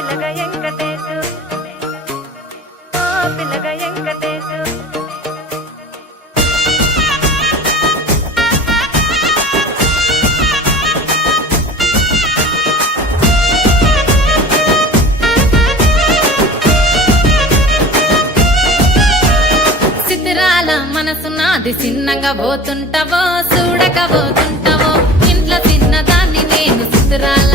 పిల్లగ వెంకటేశు ఓ పిల్లగ వెంకటేశు సిద్ధరాల మనసు నాది చిన్నగా పోతుంటావో చూడక పోతుంటావో ఇంట్లో చిన్నదాన్ని నేను సిద్ధరాల